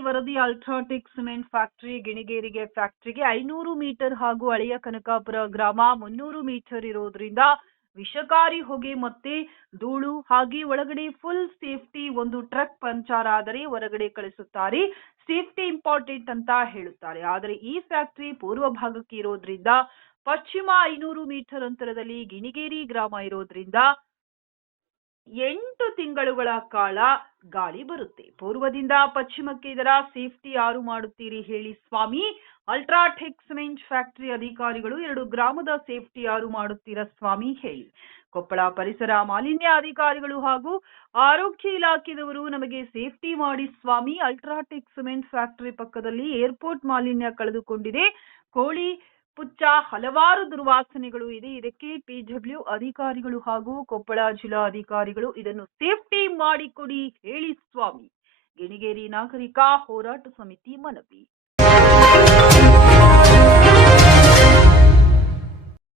ವಿರೋಧಿ UltraTech cement factory ಗಿಣಿಗೇರಿಗೆ ಫ್ಯಾಕ್ಟರಿಗೆ ಐನೂರು ಮೀಟರ್ ಹಾಗೂ ಹಳೆಯ ಕನಕಾಪುರ ಗ್ರಾಮ ಮುನ್ನೂರು ಮೀಟರ್ ಇರೋದ್ರಿಂದ ವಿಷಕಾರಿ ಹೊಗೆ ಮತ್ತೆ ಧೂಳು ಹಾಗೆ ಒಳಗಡೆ ಫುಲ್ ಸೇಫ್ಟಿ ಒಂದು ಟ್ರಕ್ ಪಂಚರ್ ಆದರೆ ಹೊರಗಡೆ ಕಳಿಸುತ್ತಾರೆ. ಸೇಫ್ಟಿ ಇಂಪಾರ್ಟೆಂಟ್ ಅಂತ ಹೇಳುತ್ತಾರೆ. ಆದರೆ ಈ ಫ್ಯಾಕ್ಟರಿ ಪೂರ್ವ ಭಾಗಕ್ಕೆ ಇರೋದ್ರಿಂದ ಪಶ್ಚಿಮ ಐನೂರು ಮೀಟರ್ ಅಂತರದಲ್ಲಿ ಗಿಣಿಗೇರಿ ಗ್ರಾಮ ಇರೋದ್ರಿಂದ ಎಂಟು ತಿಂಗಳುಗಳ ಕಾಲ ಗಾಳಿ ಬರುತ್ತೆ. ಪೂರ್ವದಿಂದ ಪಶ್ಚಿಮಕ್ಕೆ ಇದರ ಸೇಫ್ಟಿ ಯಾರು ಮಾಡುತ್ತೀರಿ ಹೇಳಿ ಸ್ವಾಮಿ. ಅಲ್ಟ್ರಾಟೆಕ್ ಸಿಮೆಂಟ್ ಫ್ಯಾಕ್ಟರಿ ಅಧಿಕಾರಿಗಳು ಎರಡು ಗ್ರಾಮದ ಸೇಫ್ಟಿ ಯಾರು ಮಾಡುತ್ತೀರಾ ಸ್ವಾಮಿ ಹೇಳಿ. ಕೊಪ್ಪಳ ಪರಿಸರ ಮಾಲಿನ್ಯ ಅಧಿಕಾರಿಗಳು ಹಾಗೂ ಆರೋಗ್ಯ ಇಲಾಖೆದವರು ನಮಗೆ ಸೇಫ್ಟಿ ಮಾಡಿ ಸ್ವಾಮಿ. ಅಲ್ಟ್ರಾಟೆಕ್ ಸಿಮೆಂಟ್ ಫ್ಯಾಕ್ಟರಿ ಪಕ್ಕದಲ್ಲಿ ಏರ್ಪೋರ್ಟ್ ಮಾಲಿನ್ಯ ಕಳೆದುಕೊಂಡಿದೆ. ಕೋಳಿ ಪುಚ್ಚ, ಹಲವಾರು ದುರ್ವಾಸನೆಗಳು ಇದೆ. ಇದಕ್ಕೆ ಪಿಡಬ್ಲ್ಯೂ ಅಧಿಕಾರಿಗಳು ಹಾಗೂ ಕೊಪ್ಪಳ ಜಿಲ್ಲಾ ಅಧಿಕಾರಿಗಳು ಇದನ್ನು ಸೇಫ್ಟಿ ಮಾಡಿಕೊಡಿ ಹೇಳಿ ಸ್ವಾಮಿ. ಗಿಣಿಗೇರಿ ನಾಗರಿಕ ಹೋರಾಟ ಸಮಿತಿ ಮನವಿ.